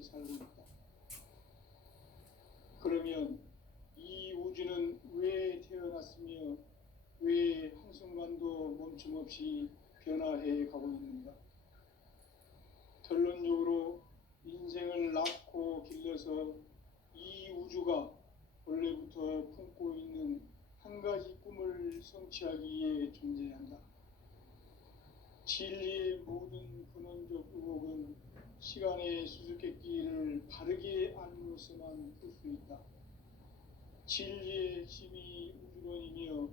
우주에 살고 있다. 그러면 이 우주는 왜 태어났으며 왜 한순간도 멈춤 없이 변화해 가고 있는가? 결론적으로 인생을 낳고 길러서 이 우주가 원래부터 품고 있는 한 가지 꿈을 성취하기 위해 존재한다. 진리의 모든 근원적 의혹은 시간의 수수께끼를 바르게 알므로서만 풀 수 있다. 진리의 핵심이 우주론이며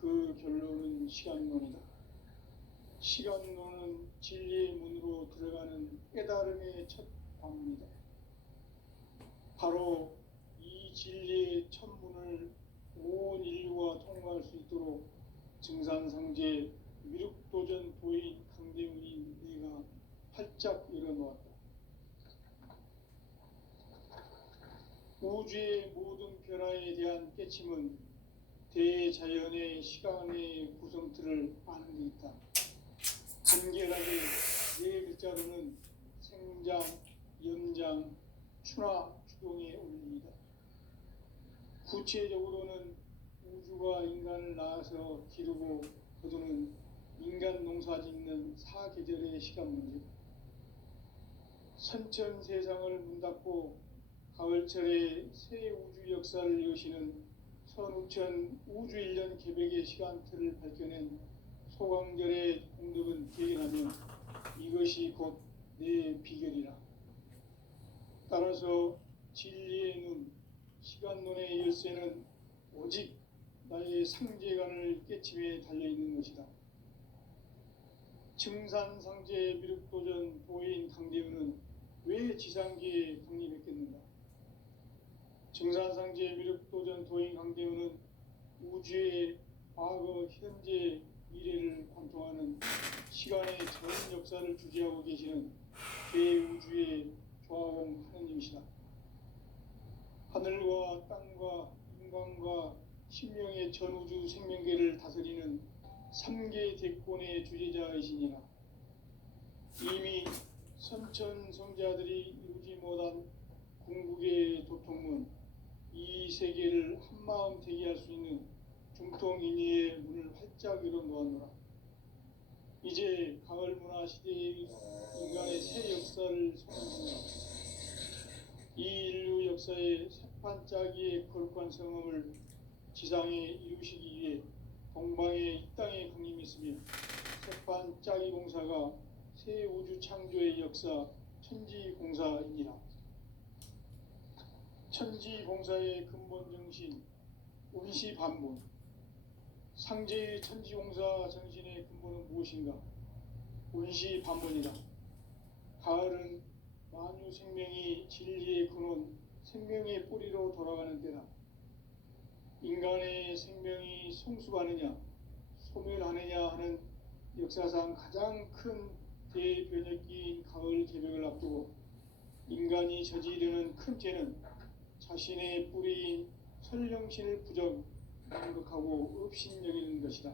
그 결론은 시간론이다. 시간론은 진리의 문으로 들어가는 깨달음의 첫 관문이다. 바로 이 진리의 첫 문을 온 인류가 통과할 수 있도록 증산상제 미륵도전 도인 강대훈이 내가 활짝 열어놓았다. 우주의 모든 변화에 대한 깨침은 대자연의 시간의 구성틀을 아는 데 있다. 간결하게 네 글자로는 생장, 연장, 추나 추동의 원리이다. 구체적으로는 우주가 인간을 낳아서 기르고 거두는 인간 농사 짓는 사계절의 시간 문제다. 선천 세상을 문 닫고 가을철에 새 우주 역사를 여시는 선우천 우주 1년 계백의 시간틀을 밝혀낸 소강절의 공덕은 기억하며 이것이 곧 내 비결이라. 따라서 진리의 눈, 시간론의 열쇠는 오직 나의 상제관을 깨침에 달려있는 것이다. 증산상제 미륵도전 도인 강대훈은 왜 지상계에 독립했겠는가? 증산상제 미륵도전 도인 강대훈은 우주의 과거, 현재, 미래를 관통하는 시간의 전 역사를 주재하고 계시는 대우주의 조화공 하느님이시다. 하늘과 땅과 인간과 신명의 전우주 생명계를 다스리는 3계 대권의 주재자이시니라. 이미 선천 성자들이 이루지 못한 궁극의 도통문, 이 세계를 한마음 되게 할 수 있는 중통인의의 문을 활짝 열어놓았노라. 이제 가을 문화 시대의 인간의 새 역사를 선언합니다. 이 인류 역사의 새판짜기의 거룩한 성험을 지상에 이루시기 위해 동방의 이 땅에 강림했으며 새판짜기 공사가 새 우주 창조의 역사 천지공사이니라. 천지공사의 근본 정신 운시반본, 상제의 천지공사 정신의 근본은 무엇인가? 운시반본이다. 가을은 만유 생명이 진리의 근원, 생명의 뿌리로 돌아가는 때다. 인간의 생명이 성숙하느냐, 소멸하느냐 하는 역사상 가장 큰 대변혁기인 가을 개벽을 앞두고 인간이 저지르는 큰 죄는 자신의 뿌리인 설령신을 망덕하고 업신여기는 것이다.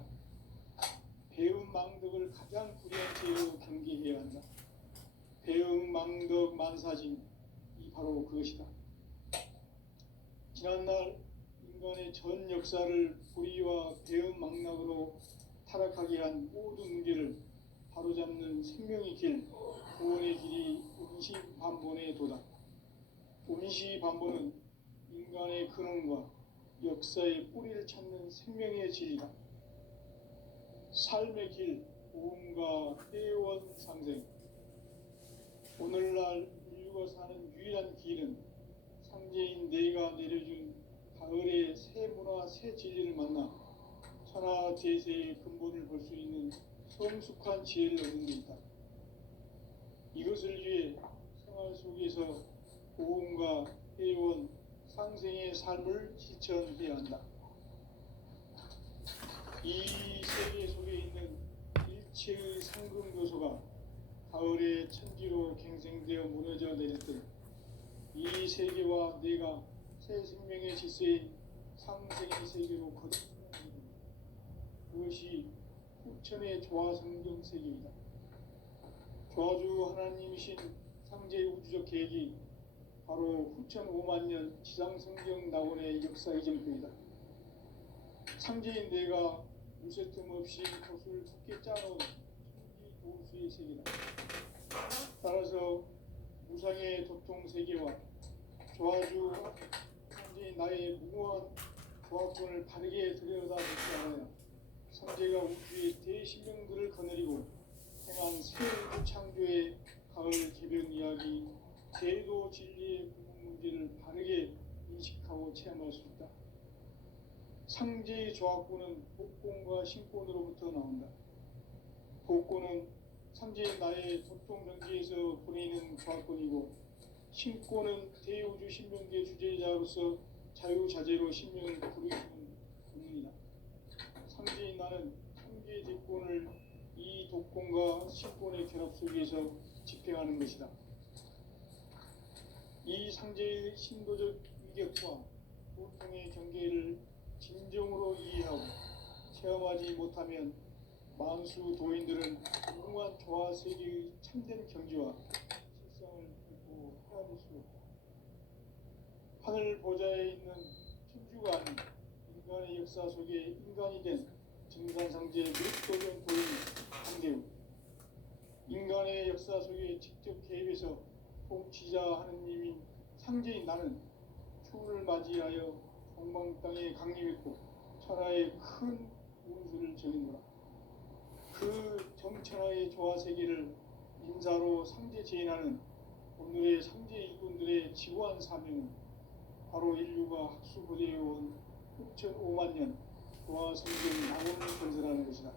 배움 망덕을 가장 불의한 죄로 경계해야 한다. 배움 망덕 만사진, 이 바로 그것이다. 지난날 인간의 전 역사를 불의와 배움 망락으로 타락하게 한 모든 문제를 바로잡는 생명의 길, 구원의 길이 운시반본의 도다. 운시반본은 인간의 근원과 역사의 뿌리를 찾는 생명의 진리다. 삶의 길, 오음과 회원 상생. 오늘날 인류가 사는 유일한 길은 상제인 내가 내려준 가을의 새 문화, 새 진리를 만나 천하 제세의 근본을 볼 수 있는 성숙한 지혜를 얻는 데 있다. 이것을 위해 생활 속에서 오음과 회원, 상생의 삶을 실천해야 한다. 이 세계 속에 있는 일체의 상금 요소가 가을의 천지로 갱생되어 무너져 내릴 때 이 세계와 내가 새 생명의 질서인 상생의 세계로 거듭나는 그것이 후천의 조화성경 세계이다. 조화주 하나님이신 상제의 우주적 계획이 바로 후천 5만 년 지상성경 낙원의 역사 이정표이다. 상제인 내가 무쇠틈 없이 돛을 굳게 짜놓은 천지 도수의 세계다. 따라서 무상의 도통 세계와 조화주 상제인 나의 무모한 조합권을 바르게 들여다보지 않아야 상제가 우주의 대신명들을 거느리고 행한 새 우주 창조의 가을 개변 이야기, 제도 진리의 구분 문제를 바르게 인식하고 체험할 수 있다. 상제의 조합권은 복권과 신권으로부터 나온다. 복권은 상제인 나의 도통 경지에서 보내는 조합권이고, 신권은 대우주 신명계 주제자로서 자유자재로 신명을 부르시는 본능이다. 상제인 나는 상계 대권을 이 독권과 신권의 결합 속에서 집행하는 것이다. 이 상제의 신도적 위격과 고통의 경계를 진정으로 이해하고 체험하지 못하면 만수 도인들은 무궁한 조화 세계의 참된 경지와 실상을 결코 헤아릴 수 없다. 하늘 보좌에 있는 천주가 아닌 인간의 역사 속에 인간이 된 증산상제 믹도전 도인 강대우, 인간의 역사 속에 직접 개입해서 통치자 하느님인 상제인 나는 추운을 맞이하여 동방 땅에 강림했고 천하의 큰 운수를 전했노라. 그 정천하의 조화 세계를 인사로 상제 제인하는 오늘의 상제 일꾼들의 지구한 사명은 바로 인류가 학수고대해온 후천 5만 년 조화 성경 낙원을 건설하는 것이다.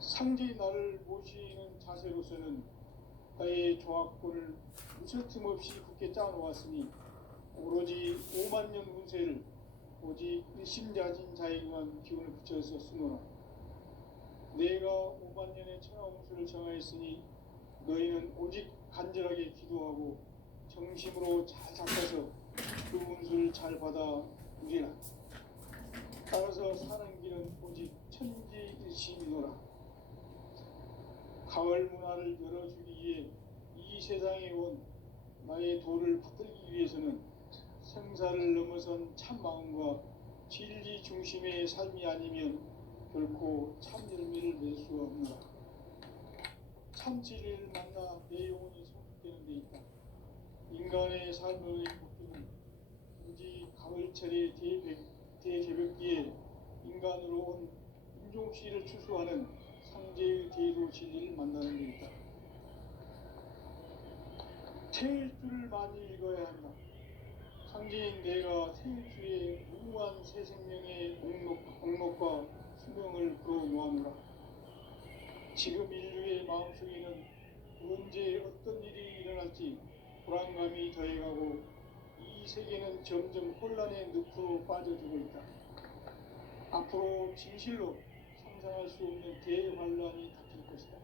상제의 나를 모시는 자세로서는 나의 조합권을 무쇠틈 없이 굳게 짜놓았으니 오로지 5만 년 운세를 오직 일심자진 자에게만 기운을 붙여서 쓰노라. 내가 5만 년의 천하 운수를 정하였으니 너희는 오직 간절하게 기도하고 정심으로 잘 잡아서 그 운수를 잘 받아 누리라. 따라서 사는 길은 오직 천지일심이노라. 가을 문화를 열어주기 위해 이 세상에 온 나의 도를 받들기 위해서는 생사를 넘어선 참 마음과 진리 중심의 삶이 아니면 결코 참 열매를 낼 수 없노라. 참 진리를 만나 내 영혼이 성숙되는 데 있다. 인간의 삶의 복귀는 오직 가을철의 대개벽기에 인간으로 온 인종씨를 추수하는 상제의 대도 진리를 만나는 데 있다. 태일주를 많이 읽어야 한다. 상제인 내가 태일주의 무궁한 새 생명의 목록과 수명을 그어놓아노라. 지금 인류의 마음속에는 언제 어떤 일이 일어날지 불안감이 더해가고 이 세계는 점점 혼란의 늪으로 빠져들고 있다. 앞으로 진실로 상상할 수 없는 대환란이 닥칠 것이다.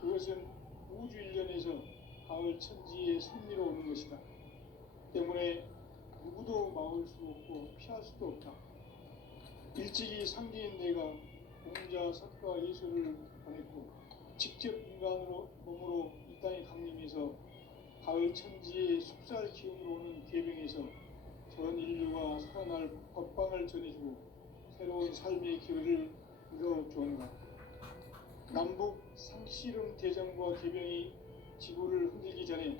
그것은 우주 일련에서 가을 천지의 섭리로 오는 것이다. 때문에 누구도 막을 수 없고 피할 수도 없다. 일찍이 상제인 내가 공자, 석가, 예수를 보냈고 직접 인간으로 몸으로 이 땅에 강림해서 가을 천지의 숲살 기운으로 오는 계병에서 전 인류가 살아날 법방을 전해주고 새로운 삶의 기회를 이뤄주었노라. 남북 상씨름 대전과 계병이 지구를 흔들기 전에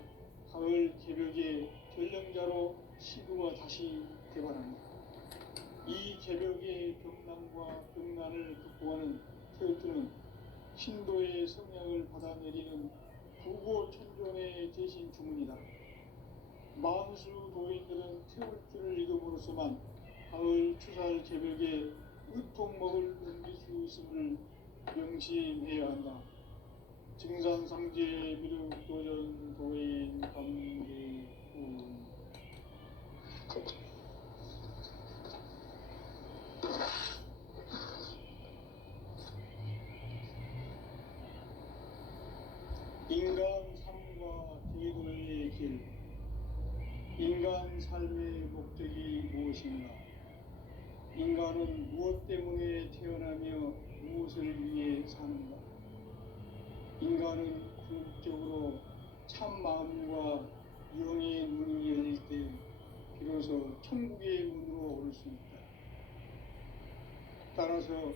가을 개벽의 전령자로 시구가 다시 개발합니다. 이 개벽의 병난과 병난을 극복하는 태극주는 신도의 성향을 받아내리는 부고천존의 대신 주문이다. 만수 도인들은 태극주를 읽음으로써만 가을 추살 개벽에 의통목을 옮길 수 있음을 명심해야 한다. 증산상제 미륵도전 도인 감개훈. 인간 삶과 대도의 길. 인간 삶의 목적이 무엇인가? 인간은 무엇 때문에 태어나며 무엇을 위해 사는가? 인간은 궁극적으로 참 마음과 영의 문이 열릴 때 비로소 천국의 문으로 오를 수 있다. 따라서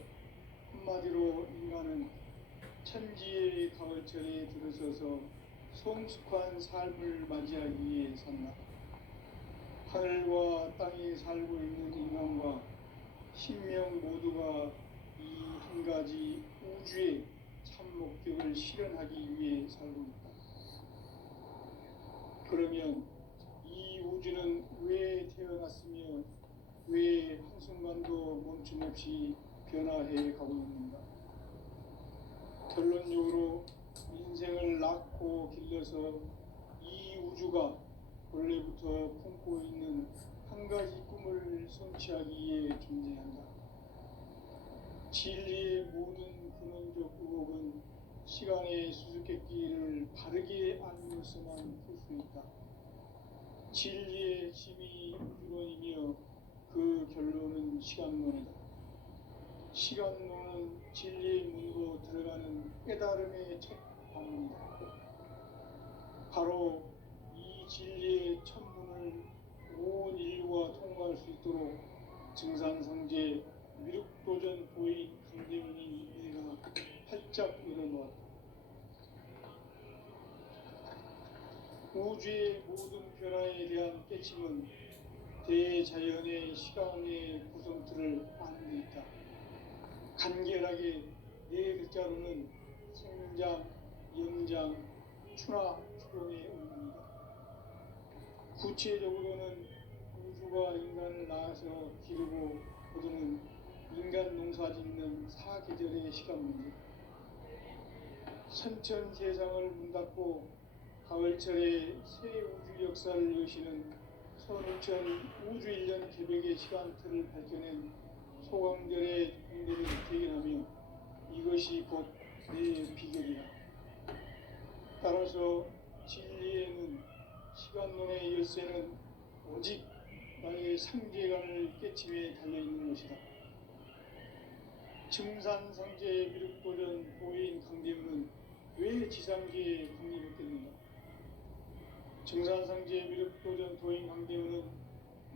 한마디로 인간은 천지의 가을철에 들어서서 성숙한 삶을 맞이하기 위해 산다. 하늘과 땅에 살고 있는 인간과 신명 모두가 이 한 가지 우주의 참 목적을 실현하기 위해 살고 있다. 그러면 이 우주는 왜 태어났으며 왜 한순간도 멈춤없이 변화해 가고 있는가? 결론적으로 인생을 낳고 길러서 이 우주가 원래부터 품고 있는 한 가지 꿈을 성취하기 위해 존재한다. 진리의 모든 근원적 의혹은 시간의 수수께끼를 바르게 알면서만 풀 수 있다. 진리의 힘이 우주론이며 그 결론은 시간론이다. 시간론은 진리의 문으로 들어가는 깨달음의 첫 방문이다. 바로 이 진리의 첫 문을 온 인류가 통과할 수 있도록 증산성제 미륵도전 보인 강대문이 내가 활짝 열어놓았다. 우주의 모든 변화에 대한 깨침은 대자연의 시간의 구성틀을 아는 데 있다. 간결하게 네 글자로는 생장, 영장, 추나 추동의 의미입니다. 구체적으로는 우주가 인간을 낳아서 기르고 거두는 인간 농사 짓는 사계절의 시간 문제, 선천 세상을 문 닫고 가을철에 새 우주 역사를 여시는 선우천 우주 1년 개백의 시간틀을 밝혀낸 소강절의 공대를 대견하며 이것이 곧 내 비결이다. 따라서 진리에는 시간론의 열쇠는 오직 나의 상제관을 깨침에 달려있는 것이다. 증산상제의 미륵도전 보인 강대문은 왜 지상계에 국립했겠는가? 증산상제의 미륵도전 도인 강대문은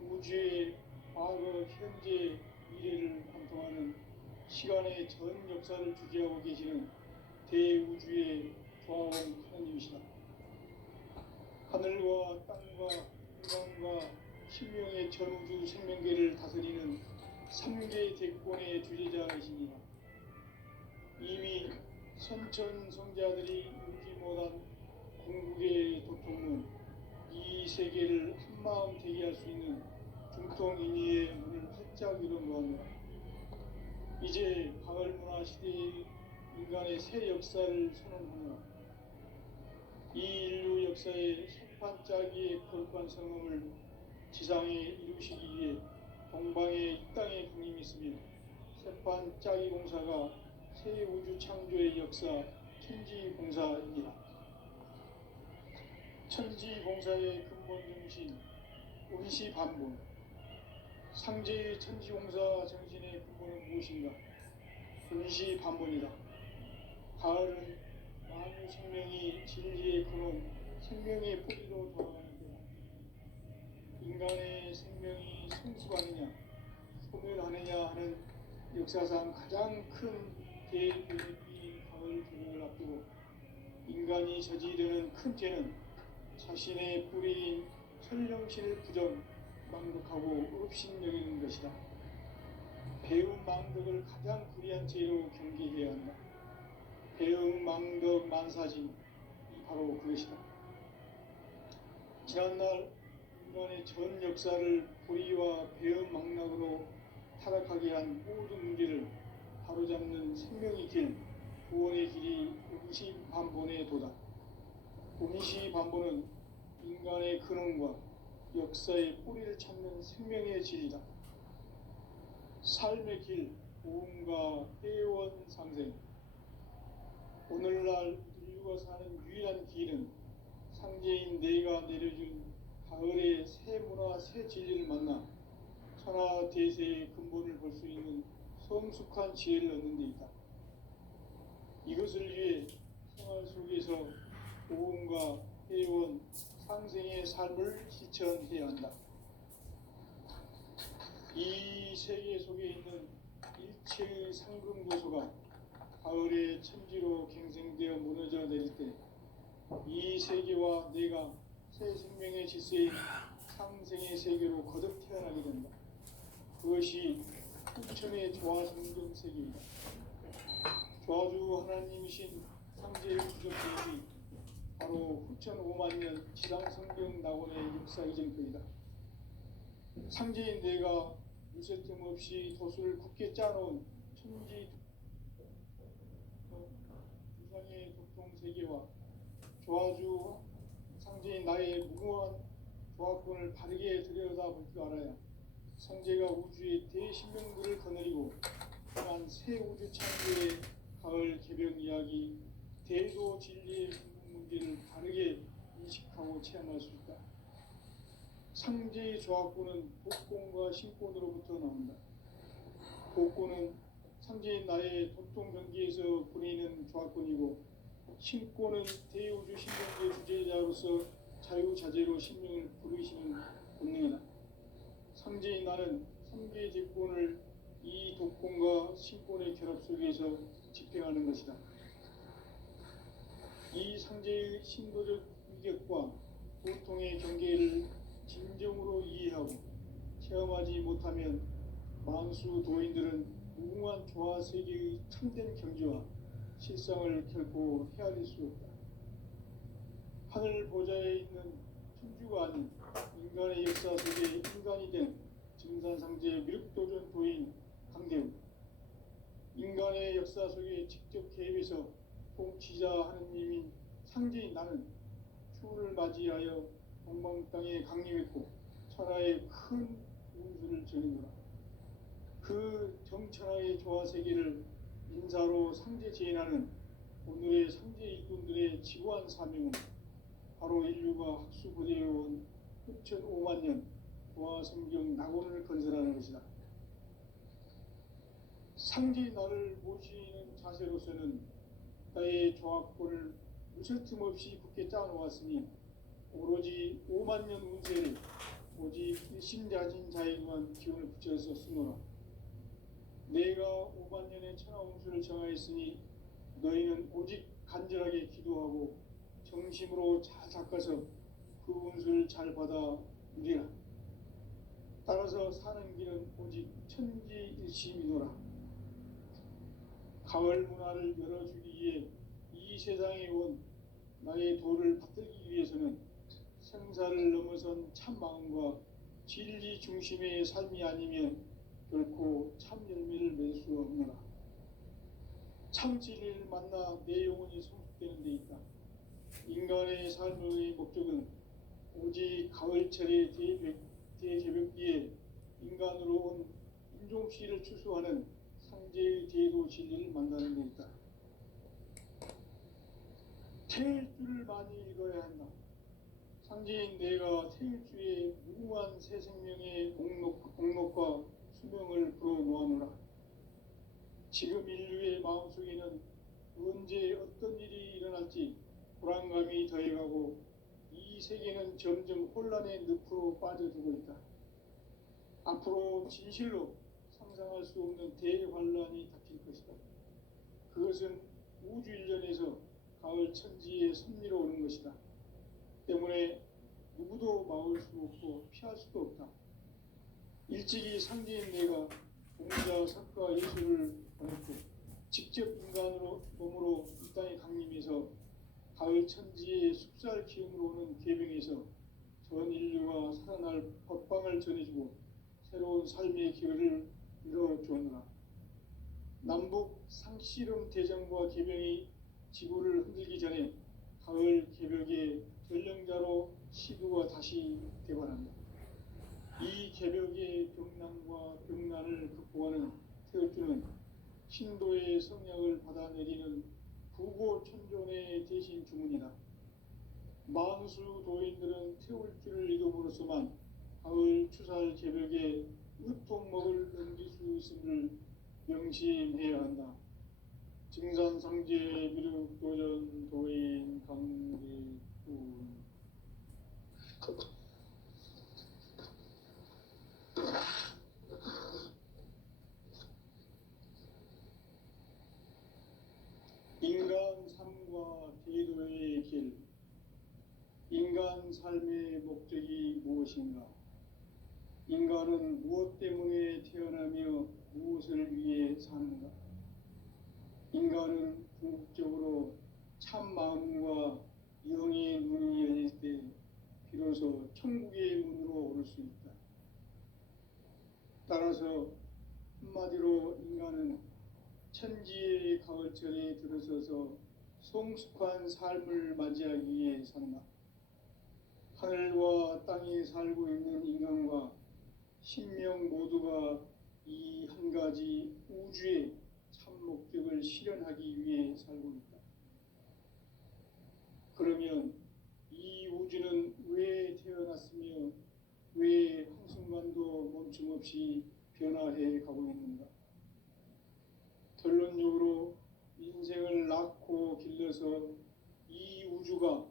우주의 과거, 현재, 미래를 관통하는 시간의 전 역사를 주재하고 계시는 대우주의 조화원 하나님이시다. 하늘과 땅과 인간과 신명의 전우주 생명계를 다스리는 3개 대권의 주제자이시니라. 이미 선천성자들이 울지 못한 궁극의 도통은 이 세계를 한마음 되게 할 수 있는 중통인의의 문을 활짝 열어놓았노라. 이제 가을문화 시대의 인간의 새 역사를 선언하노라. 이 인류 역사의 sep판짜기의 거룩한 성음을 지상에 이루시기 위해 동방에 이 땅에 국림이 있으며 sep판짜기 공사가 새 우주 창조의 역사 천지공사입니다. 천지공사의 근본 정신 운시반본, 상제의 천지공사 정신의 근본은 무엇인가? 운시반본이다. 가을은 만유 생명이 진리의 근원, 생명의 뿌리로 돌아가는 때다. 인간의 생명이 성숙하느냐, 소멸하느냐 하는 역사상 가장 큰 대변이 가을 개명을 앞두고 인간이 저지르는 큰 죄는 자신의 뿌리인 천령신을 부정, 망독하고 업신여기는 것이다. 배움 망덕을 가장 불의한 죄로 경계해야 한다. 배움 망덕 만사진이 바로 그것이다. 지난날 인간의 전 역사를 불의와 배움 망락으로 타락하게 한 모든 문제를 바로잡는 생명의 길, 구원의 길이 운시반본의 도다. 운시반본은 인간의 근원과 역사의 뿌리를 찾는 생명의 진리다. 삶의 길, 보험과 회원상생. 오늘날 인류가 사는 유일한 길은 상제인 내가 내려준 가을의 새 문화, 새 진리를 만나 천하 대세의 근본을 볼 수 있는 성숙한 지혜를 얻는 데 있다. 이것을 위해 생활 속에서 보험과 해온 상생의 삶을 실천해야 한다. 이 세계 속에 있는 일체의 상금고소가 가을의 천지로 갱생되어 무너져 내릴 때 이 세계와 내가 새 생명의 질서인 상생의 세계로 거듭 태어나게 된다. 그것이 후천의 조화성경 세계이다. 조화주 하나님이신 상제의 주적들이 바로 후천 5만 년 지상성경 낙원의 역사 이전거이다. 상제인 내가 유세틈 없이 도수를 굳게 짜놓은 천지 두상의 독통 세계와 조화주 상제인 나의 무궁한 조화권을 바르게 들여다볼 줄 알아야 상제가 우주의 대신명들을 거느리고 또한 새 우주 창조의 가을 개변 이야기, 대도 진리의 문제를 바르게 인식하고 체험할 수 있다. 상제의 조화권은 복권과 신권으로부터 나온다. 복권은 상제인 나의 도통 경기에서 부리는 조화권이고, 신권은 대우주 신명의 주제자로서 자유자재로 신명을 부르시는 본능이다. 상제인 나는 상제의 제권을 이 독권과 신권의 결합 속에서 집행하는 것이다. 이 상제의 신도적 위격과 고통의 경계를 진정으로 이해하고 체험하지 못하면 만수 도인들은 무궁한 조화 세계의 참된 경지와 실상을 결코 헤아릴 수 없다. 하늘 보좌에 있는 천주가 아닌 인간의 역사 속에 인간이 된 증산상제 미륵도전 도인 강대우, 인간의 역사 속에 직접 개입해서 통치자 하느님인 상제인 나는 추후를 맞이하여 동방 땅에 강림했고 천하의 큰 운수를 전했노라. 그 정천하의 조화 세계를 인사로 상제 제인하는 오늘의 상제 일꾼들의 지구한 사명은 바로 인류가 학수고대해온 후천 5만 년 조화 성경 낙원을 건설하는 것이다. 상제 나를 모시는 자세로서는 나의 조합권을 무설틈 없이 굳게 짜놓았으니 오로지 5만 년 운세를 오직 일심자진 자에게만 기운을 붙여서 쓰노라. 내가 5만 년의 천하 운수를 정하였으니 너희는 오직 간절하게 기도하고 정심으로 잘 닦아서 그 운수를 잘 받아 누리라. 따라서 사는 길은 오직 천지일심이노라. 가을 문화를 열어주기 위해 이 세상에 온 나의 도를 받들기 위해서는 생사를 넘어선 참 마음과 진리 중심의 삶이 아니면 결코 참 열매를 맺을 수 없노라. 참 진리를 만나 내 영혼이 성숙되는 데 있다. 인간의 삶의 목적은 오직 가을철의 대개벽기에 인간으로 온 인종씨를 추수하는 상제의 대도 진리를 만나는 데 있다. 태일주를 많이 읽어야 한다. 상제인 내가 태일주의 무궁한 새 생명의 공록과 수명을 불어놓아노라. 지금 인류의 마음속에는 언제 어떤 일이 일어날지 불안감이 더해가고 이 세계는 점점 혼란의 늪으로 빠져들고 있다. 앞으로 진실로 상상할 수 없는 대환란이 닥칠 것이다. 그것은 우주 일련에서 가을 천지에 섭리로 오는 것이다. 때문에 누구도 막을 수 없고 피할 수도 없다. 일찍이 상제인 내가 공자, 석가, 예수를 보냈고 직접 인간으로 몸으로 이 땅에 강림해서 가을 천지의 숲살 기운으로 오는 계병에서 전 인류가 살아날 법방을 전해주고 새로운 삶의 기회를 이뤄주었노라. 남북 상씨름 대전과 계병이 지구를 흔들기 전에 가을 개벽의 전령자로 시두가 다시 대관한다. 이 개벽의 병난과 병난을 극복하는 태울주는 신도의 성약을 받아내리는 부고천존의 대신 주문이다. 만수 도인들은 태울주를 이름으로서만 가을 추살 개벽에 으통먹을 넘길 수 있음을 명심해야 한다. 증산상제 미륵도전 도인 강대군 삶의 목적이 무엇인가? 인간은 무엇 때문에 태어나며 무엇을 위해 사는가? 인간은 궁극적으로 참 마음과 영의 눈이 열릴 때 비로소 천국의 문으로 오를 수 있다. 따라서 한마디로 인간은 천지의 가을철에 들어서서 성숙한 삶을 맞이하기 위해 산다. 하늘과 땅에 살고 있는 인간과 신명 모두가 이 한 가지 우주의 참 목적을 실현하기 위해 살고 있다. 그러면 이 우주는 왜 태어났으며 왜 한순간도 멈춤없이 변화해 가고 있는가? 결론적으로 인생을 낳고 길러서 이 우주가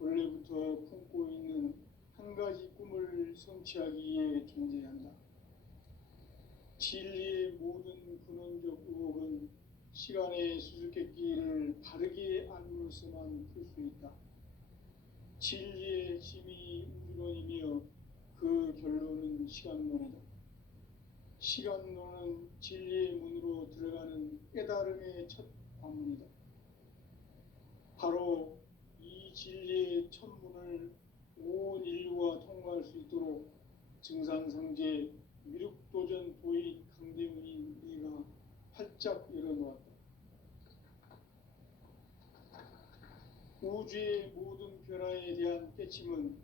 원래부터 품고 있는 한 가지 꿈을 성취하기 위해 존재한다. 진리의 모든 근원적 의혹은 시간의 수수께끼를 바르게 알므로서만 풀 수 있다. 진리의 핵심이 우주론이며 그 결론은 시간론이다. 시간론은 진리의 문으로 들어가는 깨달음의 첫 관문이다. 바로 이 진리의 첫 문을 온 인류가 통과할 수 있도록 증산상제 미륵도전 도인 강대문인 네가 활짝 열어놓았다. 우주의 모든 변화에 대한 깨침은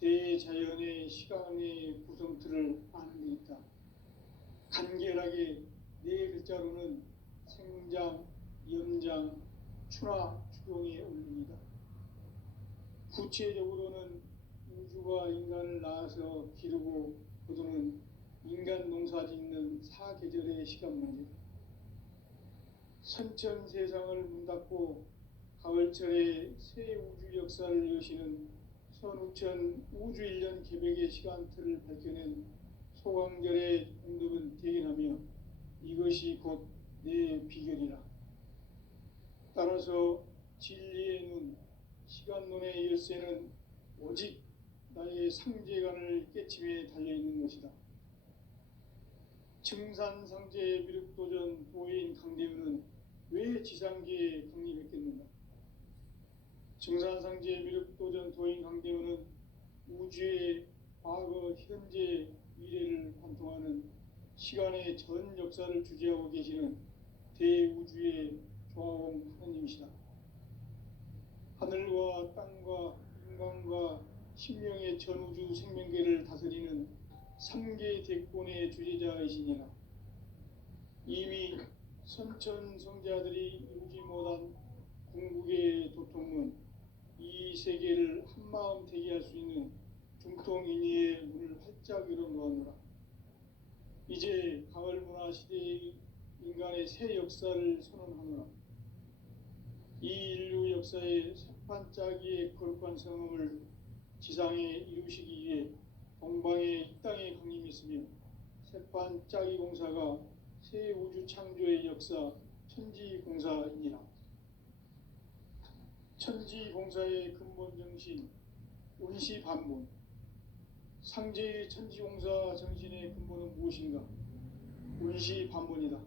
대자연의 시간의 구성틀을 아는 데 있다. 간결하게 네 글자로는 생장, 연장, 추나 추동의 원리이다. 구체적으로는 우주가 인간을 낳아서 기르고 거두는 인간 농사 짓는 사계절의 시간 문제다. 선천 세상을 문 닫고 가을철에 새 우주 역사를 여시는 선우천 우주 1년 개백의 시간틀을 밝혀낸 소강절의 공덕은 대견하며 이것이 곧 내 비결이라. 따라서 진리의 눈, 시간론의 열쇠는 오직 나의 상제관을 깨침에 달려있는 것이다. 증산상제 미륵도전 도인 강대우는 왜 지상계에 강림했겠는가? 증산상제 미륵도전 도인 강대우는 우주의 과거, 현재, 미래를 관통하는 시간의 전 역사를 주재하고 계시는 대우주의 조화공 하느님이시다. 하늘과 땅과 인간과 신명의 전우주 생명계를 다스리는 3계 대권의 주재자이시니라. 이미 선천성자들이 이루지 못한 궁극의 도통문, 이 세계를 한마음 되게 할 수 있는 중통인의의 문을 활짝 열어놓았노라. 이제 가을 문화 시대의 인간의 새 역사를 선언하노라. 이 인류 역사의 새판짜기의 거룩한 성음을 지상에 이루시기 위해 동방의 이 땅에 강림했으며 새판짜기 공사가 새 우주 창조의 역사 천지공사이니라. 천지공사의 근본 정신 운시반본, 상제의 천지공사 정신의 근본은 무엇인가? 운시반본이다.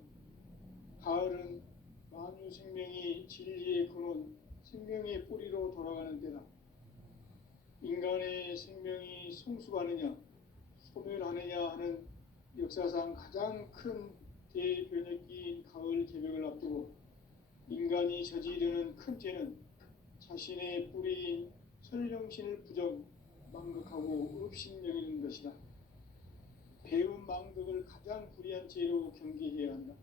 가을은 만유 생명이 진리의 근원, 생명의 뿌리로 돌아가는 때다. 인간의 생명이 성숙하느냐, 소멸하느냐 하는 역사상 가장 큰 대변혁기인 가을 개벽을 앞두고 인간이 저지르는 큰 죄는 자신의 뿌리인 설령신을 부정, 망극하고 업신여기는 것이다. 배움 망덕을 가장 불의한 죄로 경계해야 한다.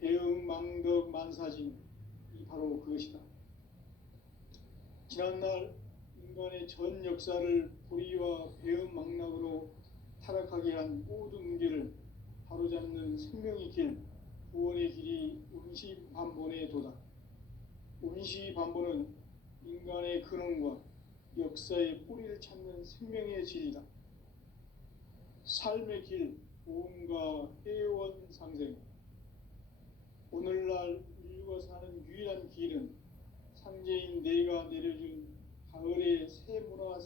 배움 망덕 만사진, 이 바로 그것이다. 지난날 인간의 전 역사를 불의와 배움 망락으로 타락하게 한 모든 문제를 바로잡는 생명의 길, 구원의 길이 운시반본의 도다. 운시반본은 인간의 근원과 역사의 뿌리를 찾는 생명의 진리다. 삶의 길, 보험과 해원상생. 오늘날 인류가 사는 유일한 길은 상제인 내가 내려준 가을의 새 문화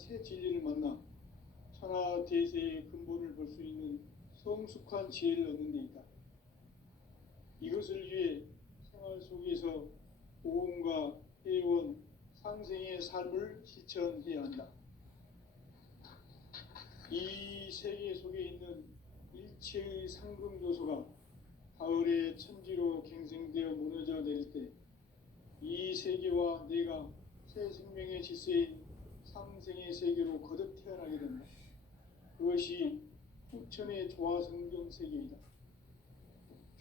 천하 대세의 근본을 볼 수 있는 성숙한 지혜를 얻는 데 있다. 이것을 위해 생활 속에서 보험과 회원, 상생의 삶을 실천해야 한다. 이 세계 속에 있는 일체의 상금 요소가 가을의 천지로 갱생되어 무너져 내릴 때 이 세계와 내가 새 생명의 질서인 상생의 세계로 거듭 태어나게 된다. 그것이 후천의 조화성경 세계이다.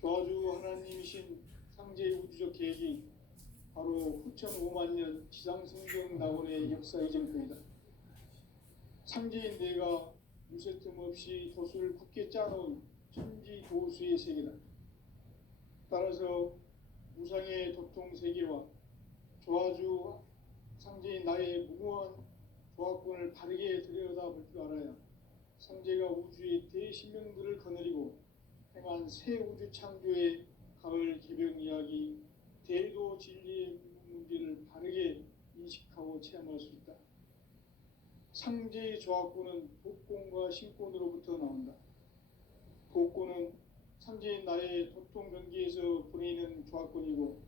조화주 하나님이신 상제의 우주적 계획이 바로 후천 5만 년 지상성경 낙원의 역사의 정표이다. 상제인 내가 무쇠 틈 없이 도수를 굳게 짜놓은 천지 도수의 세계다. 따라서 무상의 도통 세계와 조화주 상제인 나의 무모한 조합권을 바르게 들여다볼 줄 알아야 상제가 우주의 대신명들을 거느리고 행한 새 우주 창조의 가을 개벽 이야기, 대도 진리의 문제를 바르게 인식하고 체험할 수 있다. 상제의 조합권은 복권과 신권으로부터 나온다. 복권은 상제인 나의 도통 경계에서 보내는 조합권이고,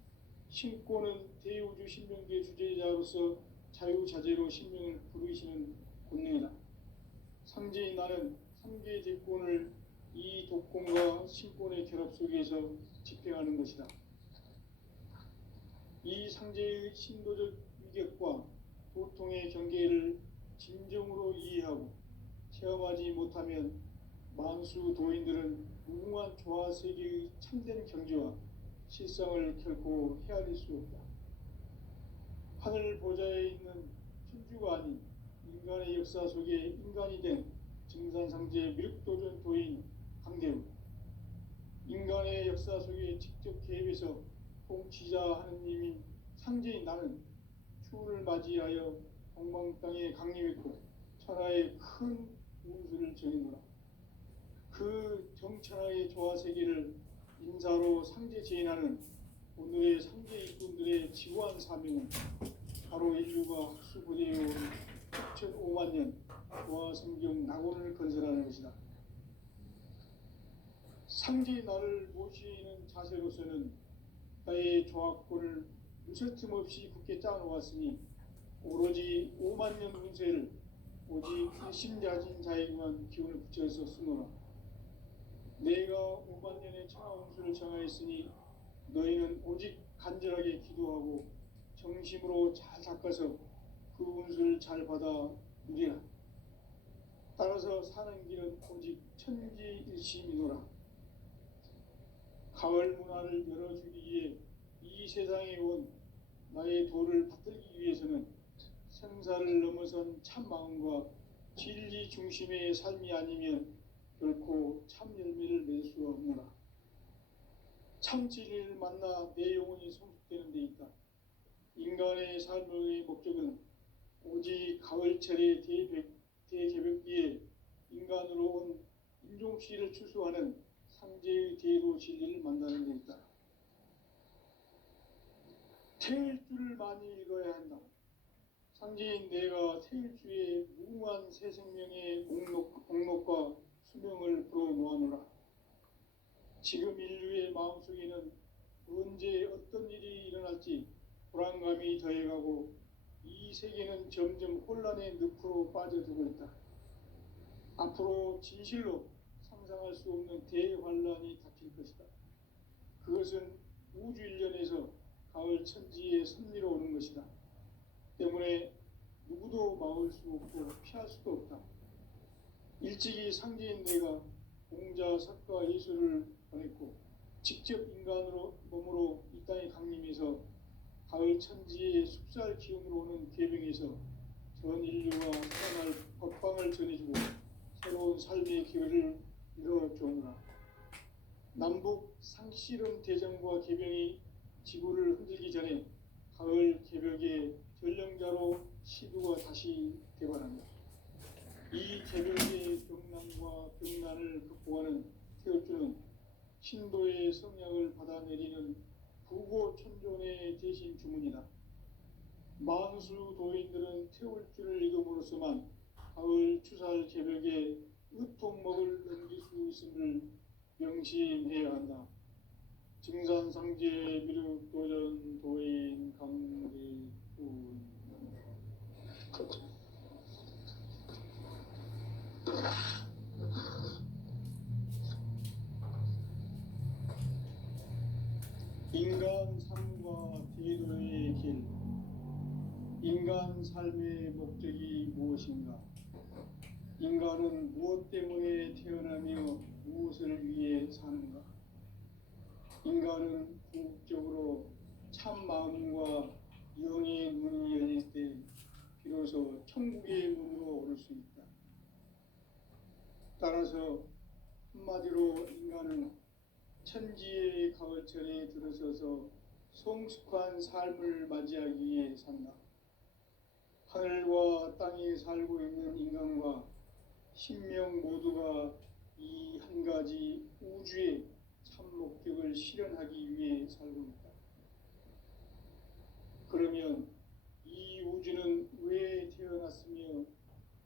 신권은 대우주 신명계의 주제자로서 자유자재로 신명을 부르시는 권능이다. 상제인 나는 3개의 대권을 이 독권과 신권의 결합 속에서 집행하는 것이다. 이 상제의 신도적 위격과 도통의 경계를 진정으로 이해하고 체험하지 못하면 만수 도인들은 무궁한 조화 세계의 참된 경지와 실상을 결코 헤아릴 수 없다. 하늘 보좌에 있는 천주가 아닌 인간의 역사 속에 인간이 된 증산상제 미륵도전 도인 강대우, 인간의 역사 속에 직접 개입해서 통치자 하느님인 상제인 나는 추운을 맞이하여 동방 땅에 강림했고 천하의 큰 운수를 정해노라. 그 정천하의 조화세계를 인사로 상제 제인하는 오늘의 상제 일꾼들의 지구한 사명은 바로 인류가 학수고대해온 6,5만 년 조화성경 낙원을 건설하는 것이다. 상제의 나를 모시는 자세로서는 나의 조합권을 무쇠 틈 없이 굳게 짜놓았으니 오로지 5만 년 운세를 오직 일심자진 자에게만 기운을 붙여서 쓰노라. 내가 5만 년의 천하 운수를 정하였으니 너희는 오직 간절하게 기도하고 정심으로 잘 닦아서 그 운수를 잘 받아 누리라. 따라서 사는 길은 오직 천지일심이노라. 가을 문화를 열어주기 위해 이 세상에 온 나의 도를 받들기 위해서는 생사를 넘어선 참 마음과 진리 중심의 삶이 아니면 결코 참 열매를 맺을 수 없노라. 참 진리를 만나 내 영혼이 성숙되는 데 있다. 인간의 삶의 목적은 오직 가을철의 대개벽기에 인간으로 온 인종시를 추수하는 상제의 대도 진리를 만나는 데 있다. 태일주를 많이 읽어야 한다. 상제인 내가 태일주의 무궁한 새 생명의 목록과 수명을 불어놓아노라. 지금 인류의 마음속에는 언제 어떤 일이 일어날지 불안감이 더해가고 이 세계는 점점 혼란의 늪으로 빠져들고 있다. 앞으로 진실로 상상할 수 없는 대환란이 닥칠 것이다. 그것은 우주 일련에서 가을 천지의 섭리로 오는 것이다. 때문에 누구도 막을 수 없고 피할 수도 없다. 일찍이 상제인 내가 공자, 석가, 예수를 보냈고 직접 인간으로 몸으로 이 땅에 강림해서 가을 천지의 숲살 기운으로 오는 계병에서 전 인류와 태어날 법방을 전해주고 새로운 삶의 기회를 이뤄주오노라. 남북 상씨름 대전과 계병이 지구를 흔들기 전에 가을 개벽의 전령자로 시두가 다시 되관한다. 이 개벽의 병난과 병난을 극복하는 태울주는 신도의 성약을 받아내리는 부고천존의 대신 주문이다. 만수 도인들은 태울주를 읽음으로써만 가을 추살 개벽에 으통먹을 넘길 수 있음을 명심해야 한다. 증산상제 미륵도전 도인 강대군. 인간 삶과 대도의 길. 인간 삶의 목적이 무엇인가? 인간은 무엇 때문에 태어나며 무엇을 위해 사는가? 인간은 궁극적으로 참 마음과 영의 문이 열릴 때 비로소 천국의 문으로 오를 수 있다. 따라서 한마디로 인간은 천지의 가을철에 들어서서 성숙한 삶을 맞이하기 위해 산다. 하늘과 땅에 살고 있는 인간과 신명 모두가 이 한 가지 우주의 참 목적을 실현하기 위해 살고 있다. 그러면 이 우주는 왜 태어났으며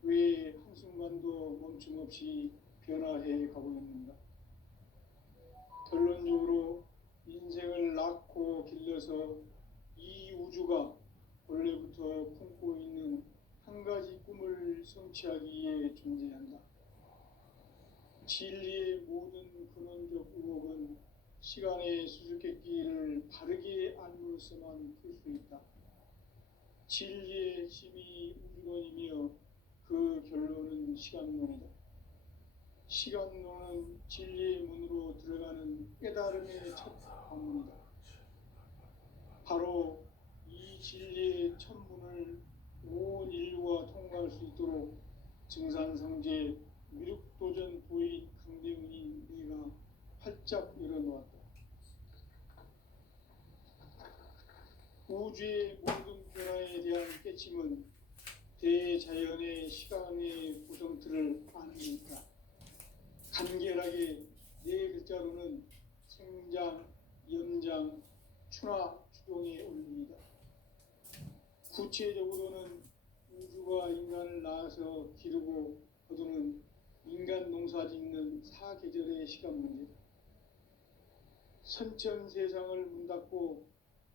왜 한순간도 멈춤 없이 변화해 가고 있는가? 결론적으로 인생을 낳고 길러서 이 우주가 원래부터 품고 있는 한 가지 꿈을 성취하기 위해 존재한다. 진리의 모든 근원적 의혹은 시간의 수수께끼를 바르게 알므로써만 풀 수 있다. 진리의 핵심이 우주론이며 그 결론은 시간론이다. 시간론은 진리의 문으로 들어가는 깨달음의 첫 관문이다. 바로 이 진리의 첫 문을 온 인류가 통과할 수 있도록 증산상제 미륵도전 도인 강대훈이 내가 활짝 열어놓았다. 우주의 모든 변화에 대한 깨침은 대자연의 시간의 구성틀을 아니니까 간결하게 네 글자로는 생장, 염장, 추나 추동의 원리이다. 구체적으로는 우주가 인간을 낳아서 기르고 거두는 인간 농사 짓는 사계절의 시간 문제다. 선천 세상을 문 닫고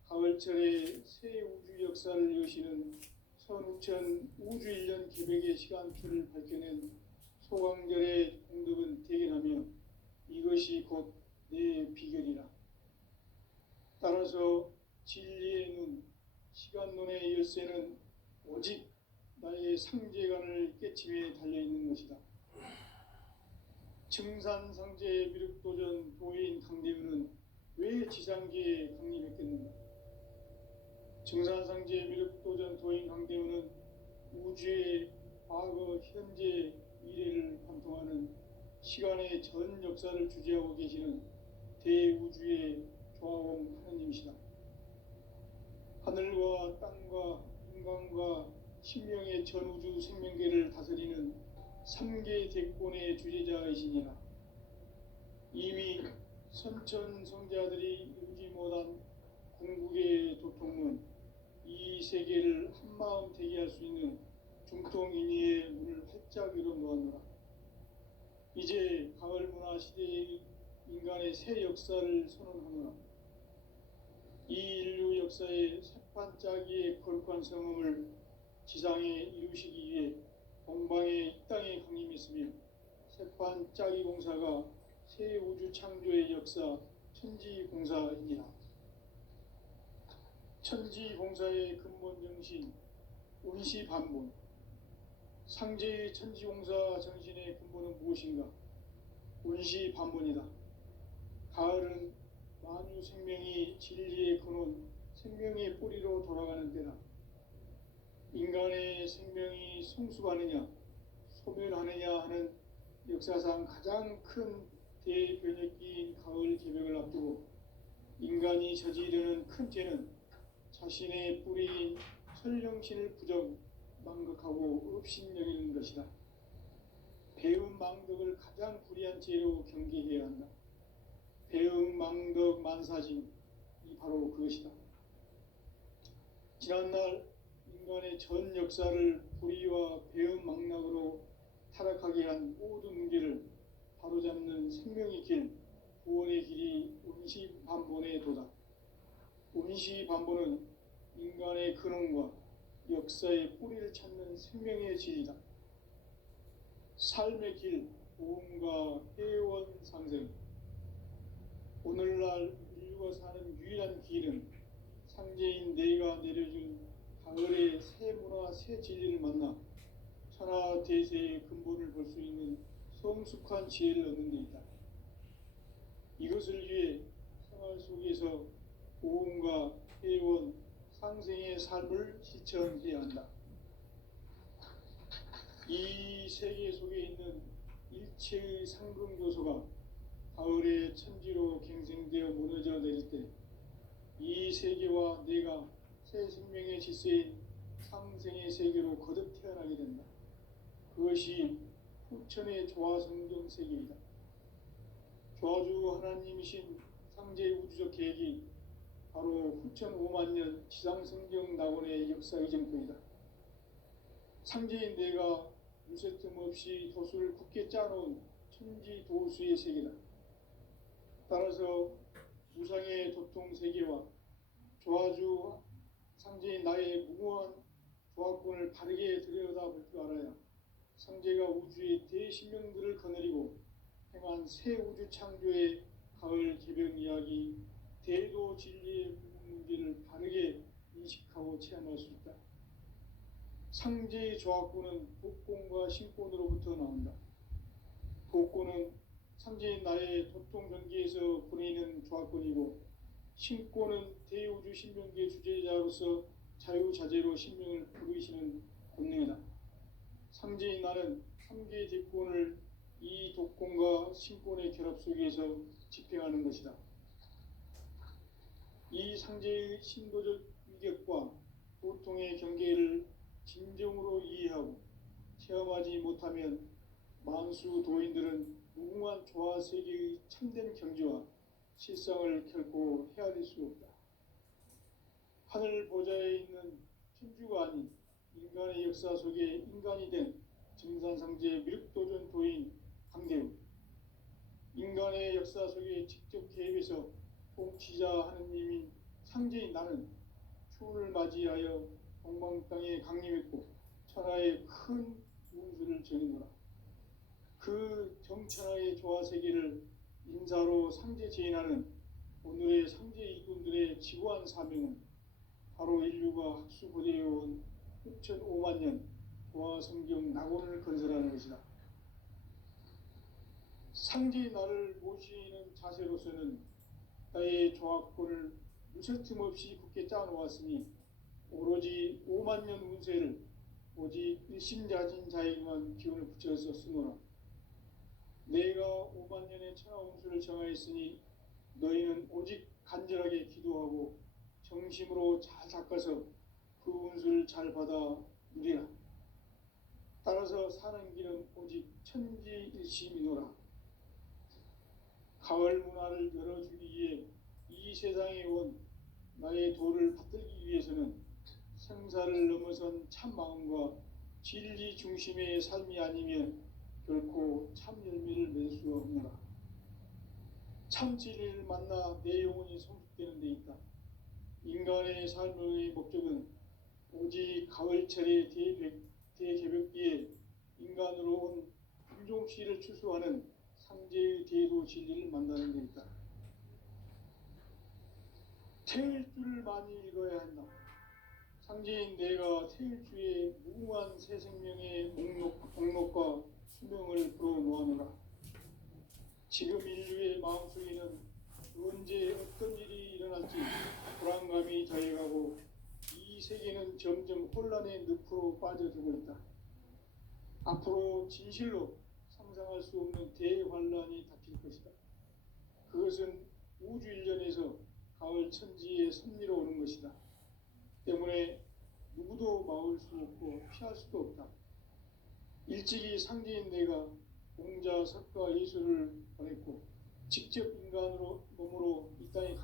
가을철에 새 우주 역사를 여시는 선우천 우주 1년 개벽의 시간표를 밝혀낸 소강절의 공덕은 대견하며 이것이 곧 내 비결이라. 따라서 진리의 눈, 시간론의 열쇠는 오직 나의 상제관을 깨침에 달려있는 것이다. 증산상제 미륵도전 도인 강대훈은 왜 지상계에 강림했겠는가? 증산상제 미륵도전 도인 강대훈은 우주의 과거, 현재, 미래를 관통하는 시간의 전 역사를 주재하고 계시는 대우주의 조화원 하느님이시다. 하늘과 땅과 인간과 신명의 전우주 생명계를 다스리는 3계 대권의 주재자이시니라. 이미 선천 성자들이 이루지 못한 궁극의 도통문, 이 세계를 한마음 되게 할 수 있는 중통인의의 문을 활짝 열어놓았노라. 이제 가을 문화 시대의 인간의 새 역사를 선언하노라. 이 인류 역사의 새판짜기의 거룩한 성음을 지상에 이루시기 위해 동방에 이 땅에 강림했으며 새판짜기 공사가 새 우주 창조의 역사 천지공사이니라. 천지공사의 근본 정신 운시반본. 상제의 천지공사 정신의 근본은 무엇인가? 운시반본이다. 가을은 만유 생명이 진리의 근원, 생명의 뿌리로 돌아가는 때다. 인간의 생명이 성숙하느냐, 소멸하느냐 하는 역사상 가장 큰 대변혁기인 가을 개벽을 앞두고 인간이 저지르는 큰 죄는 자신의 뿌리인 설령신을 부정, 망극하고 업신여기는 것이다. 배움 망덕을 가장 불의한 죄로 경계해야 한다. 배움 망덕 만사진이 바로 그것이다. 지난날 인간의 전 역사를 불의와 배은망락으로 타락하게 한 모든 문제를 바로잡는 생명의 길, 구원의 길이 운시반본에 도다. 운시반본은 인간의 근원과 역사의 뿌리를 찾는 생명의 진리다. 삶의 길, 보험과 회원 상생. 오늘날 인류가 사는 유일한 길은 상제인 내가 내려준 가을의 새 문화, 새 진리를 만나 천하 대세의 근본을 볼 수 있는 성숙한 지혜를 얻는 데 있다. 이것을 위해 생활 속에서 보험과 회원, 상생의 삶을 실천해야 한다. 이 세계 속에 있는 일체의 상금 요소가 가을의 천지로 갱생되어 무너져 내릴 때 이 세계와 내가 새 생명의 질서인 상생의 세계로 거듭 태어나게 된다. 그것이 후천의 조화성경 세계이다. 조화주 하나님이신 상제의 우주적 계획이 바로 후천 5만 년 지상성경 낙원의 역사 이정표이다. 상제인 내가 유세 틈 없이 도수를 굳게 짜놓은 천지 도수의 세계다. 따라서 우상의 도통 세계와 조화주 상제인 나의 무모한 조합권을 바르게 들여다볼 줄 알아야 상제가 우주의 대신명들을 거느리고 행한 새 우주 창조의 가을 개변 이야기, 대도 진리의 문제를 바르게 인식하고 체험할 수 있다. 상제의 조합권은 독권과 신권으로부터 나온다. 독권은 상제인 나의 도통 전기에서 보내는 조합권이고, 신권은 대우주 신명계 주제자로서 자유자재로 신명을 부르시는 권능이다. 상제인 나는 3개의 대권을 이 독권과 신권의 결합 속에서 집행하는 것이다. 이 상제의 신도적 위격과 보통의 경계를 진정으로 이해하고 체험하지 못하면 만수 도인들은 무궁한 조화 세계의 참된 경지와 실상을 결코 헤아릴 수 없다. 하늘 보좌에 있는 천주가 아닌 인간의 역사 속에 인간이 된 정산상제 미륵도전 도인 강대우, 인간의 역사 속에 직접 개입해서 통치자 하느님인 상제인 나는 추운을 맞이하여 동방 땅에 강림했고 천하의 큰 운수를 전하노라. 그 정천하의 조화 세계를 인사로 상제 제인하는 오늘의 상제 일꾼들의 지구한 사명은 바로 인류가 학수고대해온 6,5만 년 조화 성경 낙원을 건설하는 것이다. 상제의 나를 모시는 자세로서는 나의 조합권을 무쇠틈 없이 굳게 짜놓았으니 오로지 5만 년 운세를 오직 일심자진 자에게만 기운을 붙여서 쓰노라. 내가 5만 년의 천하 운수를 정하였으니 너희는 오직 간절하게 기도하고 정심으로 잘 닦아서 그 운수를 잘 받아 누리라. 따라서 사는 길은 오직 천지일심이노라. 가을 문화를 열어주기 위해 이 세상에 온 나의 도를 받들기 위해서는 생사를 넘어선 참 마음과 진리 중심의 삶이 아니면 결코 참 열매를 맺을 수 없노라. 참 진리를 만나 내 영혼이 성숙되는 데 있다. 인간의 삶의 목적은 오직 가을철의 대개벽기에 인간으로 온 품종씨를 추수하는 상제의 대도 진리를 만나는 데 있다. 태일주를 많이 읽어야 한다. 상제인 내가 태일주의 무궁한 새 생명의 목록과 수명을 불어놓아노라. 지금 인류의 마음속에는 언제 어떤 일이 일어날지 불안감이 더해가고 이 세계는 점점 혼란의 늪으로 빠져들고 있다. 앞으로 진실로 상상할 수 없는 대환란이 닥칠 것이다. 그것은 우주 일련에서 가을 천지의 섭리로 오는 것이다. 때문에 누구도 막을 수 없고 피할 수도 없다. 일찍이 상제인 내가 공자, 석가, 예수를 보냈고 직접 인간으로 몸으로 이 땅에